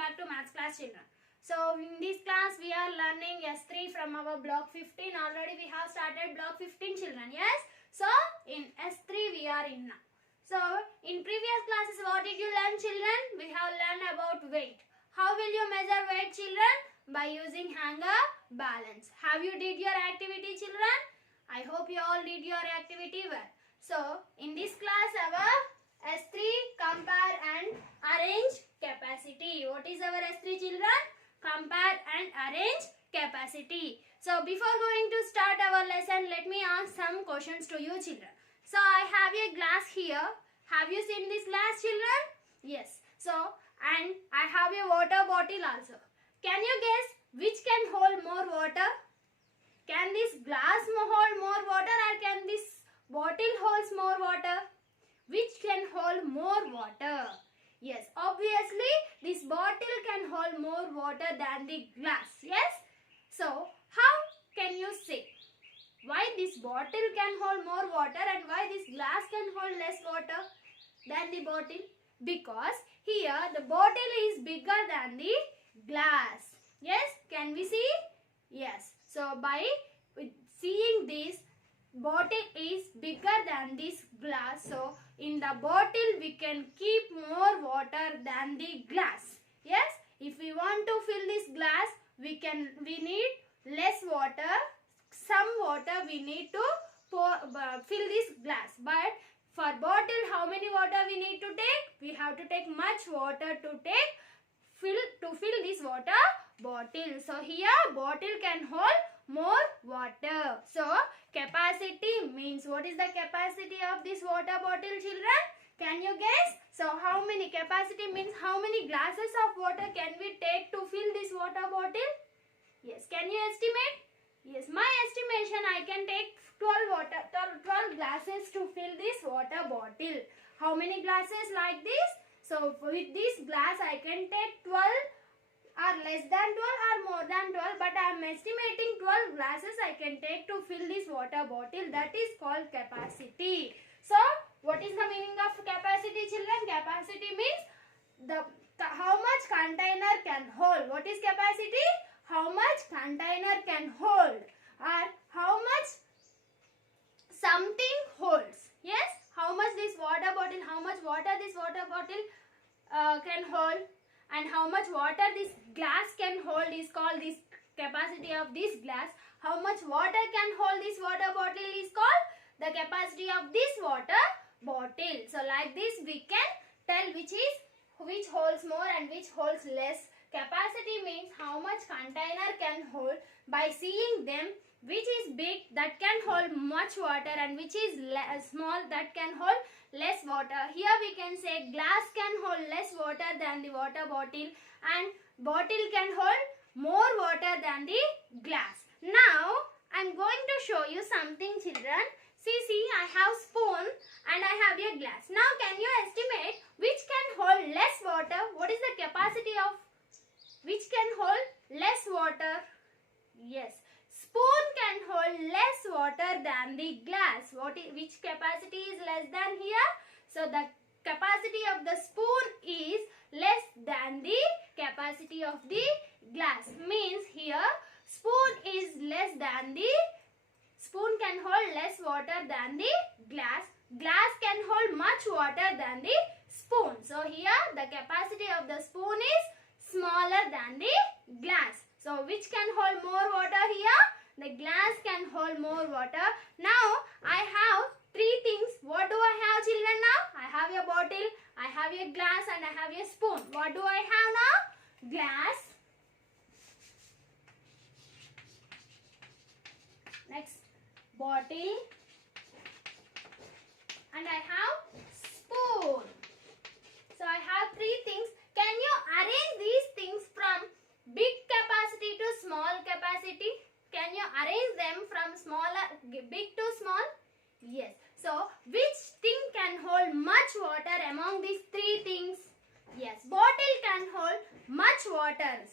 back to maths class, children. So in this class we are learning S3 from our block 15. Already we have started block 15, children. Yes. So in S3 we are in now. So in previous classes what did you learn, children? We have learned about weight. How will you measure weight, children? By using hanger balance. Have you did your activity, children? I hope you all did your activity well. So in this class our S3 compare and arrange capacity. What is our S3, children? Compare and arrange capacity. So before going to start our lesson, let me ask some questions to you, children. So I have a glass here. Have you seen this glass, children? Yes. So and I have a water bottle also. Can you guess which can hold more water? Can this glass hold more water or can this bottle holds more water? Which can hold more water? Yes, obviously this bottle can hold more water than the glass. Yes. So how can you say why this bottle can hold more water and why this glass can hold less water than the bottle? Because here the bottle is bigger than the glass. Yes, can we see? Yes. So by seeing this, bottle is bigger than this glass. So in the bottle we can keep more water than the glass. Yes. If we want to fill this glass, we need less water. Some water we need to fill this glass. But for bottle, how many water we need to take? We have to take much water to fill this water bottle. So here bottle can hold more water. So capacity means, what is the capacity of this water bottle, children? Can you guess? So how many capacity means how many glasses of water can we take to fill this water bottle? Yes, can you estimate? Yes, my estimation, I can take 12 glasses to fill this water bottle. How many glasses like this? So with this glass I can take 12 or less than 12 or more than 12, but I am estimating 12 glasses I can take to fill this water bottle. That is called capacity. So what is the meaning of capacity, children? Capacity means how much container can hold. What is capacity? How much container can hold or how much something holds. Yes, how much this water bottle, how much water this water bottle can hold and how much water this glass can hold is called this capacity of this glass. How much water can hold this water bottle is called the capacity of this water bottle. So like this we can tell which holds more and which holds less. Capacity means how much container can hold by seeing them, which is big that can hold much water and which is small that can hold less water. Here we can say glass can hold less water than the water bottle and bottle can hold more water than the glass. Now I am going to show you something, children. See, I have spoon and I have a glass. Now can you estimate which can hold less water? What is the capacity of which can hold less water? Yes, spoon can hold less water than the glass. Which capacity is less than here? So the capacity of the spoon is less than the capacity of the glass. Means here spoon can hold less water than the glass. Glass can hold much water than the spoon. So here the capacity of the spoon is smaller than the glass. So which can hold more water here? The glass can hold more water. Now I have three things. What do I have, children, now? I have a bottle, I have a glass and I have a spoon. What do I have now? Glass. Next, bottle. And I have spoon. So I have three things. Can you arrange these things from big capacity to small capacity? Can you arrange them from big to small? Yes. So which thing can hold much water among these three things? Yes, bottle can hold much water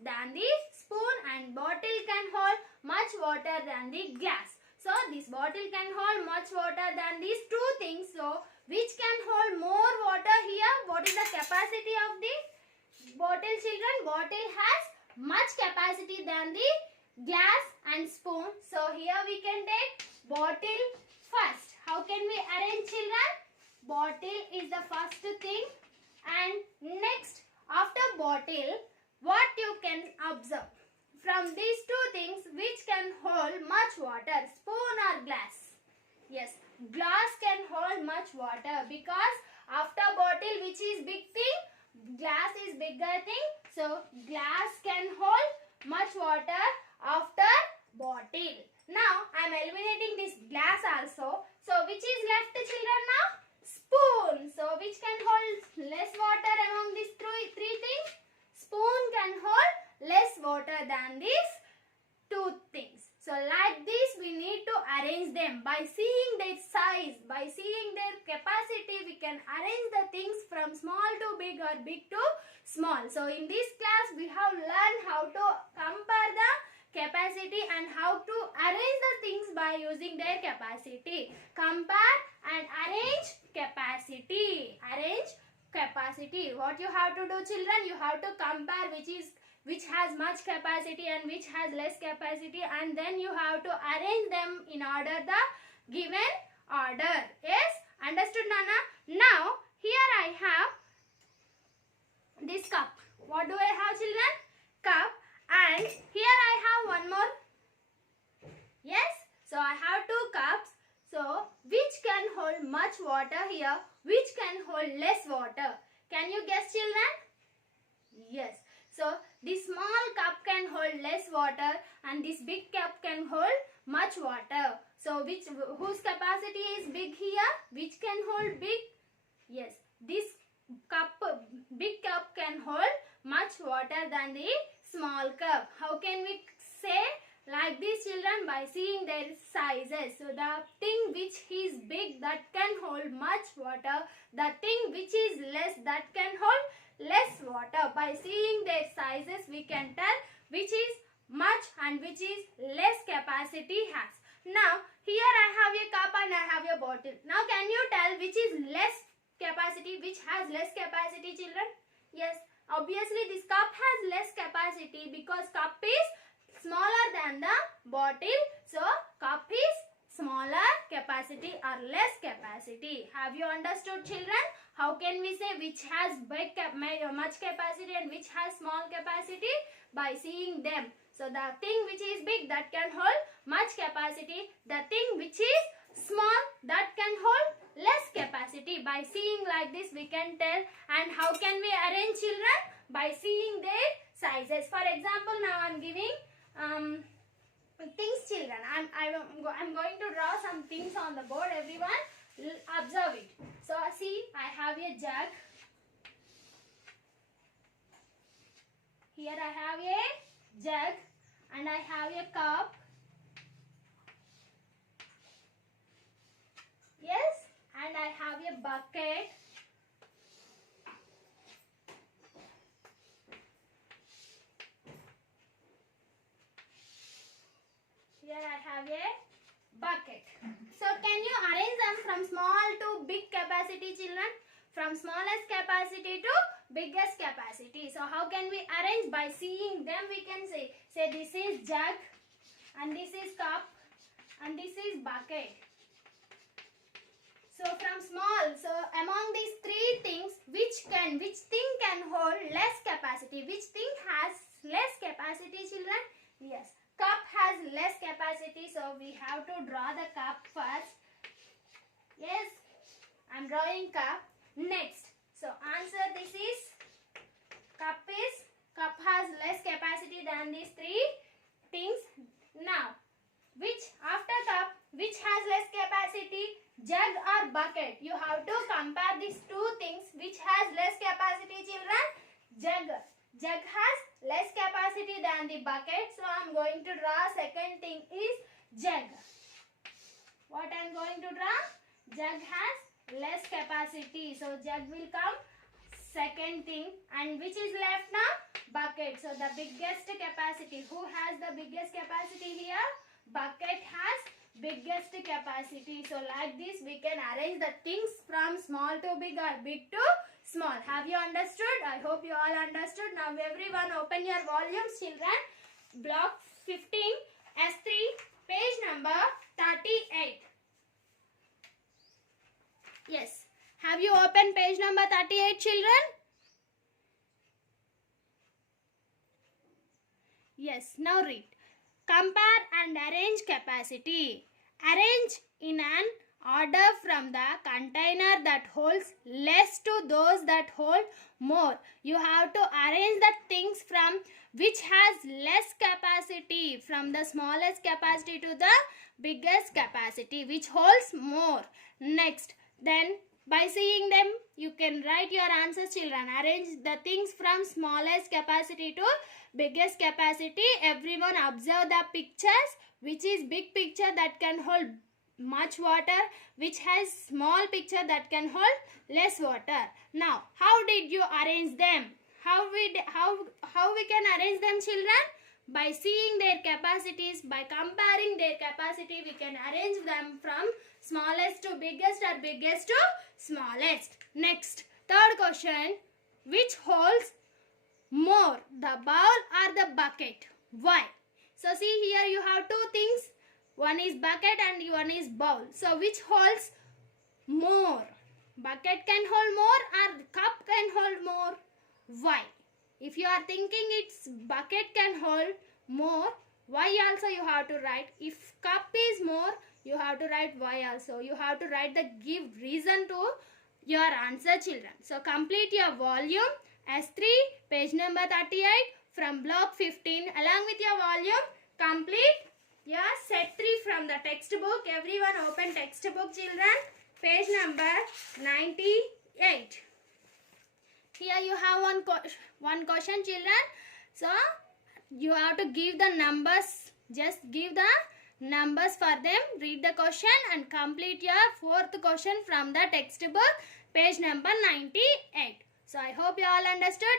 than the spoon and bottle can hold much water than the glass. So this bottle can hold much water than these two things. So which can hold more water here? What is the capacity of the bottle children? Bottle has much capacity than the glass and spoon. So here we can take bottle first. How can we arrange children? Bottle is the first thing, and next after bottle what you can observe? From these two things, which can hold much water, spoon or glass? Yes, glass can hold much water because after bottle which is big thing, glass is bigger thing. So glass can hold much water after bottle. Now I am eliminating this glass also. So which is left children now? Spoon. So which can hold less water among these three things? Spoon can hold less water than these two things. So like this we need to arrange them by seeing their size, by seeing their capacity. We can arrange the things from small to big or big to small. So in this class we have learned how to compare the capacity and how to arrange the things by using their capacity. Compare and arrange capacity. Arrange capacity. What you have to do children? You have to compare which has much capacity and which has less capacity, and then you have to arrange them in order the given order. Yes, understood Nana? Now here I have this cup. What do I have children? Cup. And here I have one more. Yes, so I have two cups. So which can hold much water here, which can hold less water? Can you guess children? Yes. So this small cup can hold less water and this big cup can hold much water. So whose capacity is big here? Which can hold big? Yes, this cup, big cup can hold much water than the small cup. How can we say like this children? By seeing their sizes. So the thing which is big that can hold much water, the thing which is less that can hold less water. By seeing their sizes we can tell which is much and which is less capacity has. Now here I have a cup and I have a bottle. Now can you tell which is less capacity, which has less capacity children? Yes, obviously this cup has less capacity because cup is smaller than the bottle. So cup is smaller capacity or less capacity. Have you understood children? How can we say which has much capacity and which has small capacity? By seeing them. So the thing which is big that can hold much capacity, the thing which is small that can hold less capacity. By seeing like this we can tell. And how can we arrange children? By seeing their sizes. For example, now I am giving things children. I'm going to draw some things on the board. Everyone observe it. So see, I have a jug. Here I have a jug and I have a cup. Yes, and I have a bucket. Here I have a bucket. So can you arrange them from small to big capacity children? From smallest capacity to biggest capacity. So how can we arrange? By seeing them we can say this is jug and this is cup and this is bucket. So from small, so among these three things, which thing can hold less capacity? Which thing has less capacity children? Yes, cup has less capacity, so we have to draw the cup first. Yes, I am drawing cup. Next, so answer this is cup has less capacity than these three things. Now, after cup, which has less capacity? Jug or bucket? You have to compare these two things. Which has less capacity children? Jug. Jug has less capacity than the bucket. So I am going to draw second thing is jug. What I am going to draw? Jug has less capacity. So jug will come second thing. And which is left now? Bucket. So the biggest capacity. Who has the biggest capacity here? Bucket has biggest capacity. So like this we can arrange the things from small to big or big to small. Have you understood? I hope you all understood. Now everyone open your volumes, children. Block 15, S3, page number 38. Yes. Have you opened page number 38, children? Yes. Now read. Compare and arrange capacity. Arrange in an order from the container that holds less to those that hold more. You have to arrange the things from which has less capacity, from the smallest capacity to the biggest capacity, which holds more. Next, then by seeing them, you can write your answers, children. Arrange the things from smallest capacity to biggest capacity. Everyone observe the pictures. Which is big picture that can hold much water, which has small picture that can hold less water. Now, how did you arrange them? How we can arrange them, children? By seeing their capacities, by comparing their capacity, we can arrange them from smallest to biggest or biggest to smallest. Next, third question. Which holds more, the bowl or the bucket? Why? So see here you have two things. One is bucket and one is bowl. So which holds more? Bucket can hold more or cup can hold more? Why? If you are thinking it's bucket can hold more, why also you have to write. If cup is more, you have to write why also. You have to write the give reason to your answer, children. So complete your volume S3 page number 38 from block 15. Along with your volume, complete your set 3 from the textbook. Everyone open textbook, children. Page number 98. Here you have one question, children. So you have to give the numbers. Just give the numbers for them. Read the question and complete your fourth question from the textbook, page number 98. So I hope you all understood.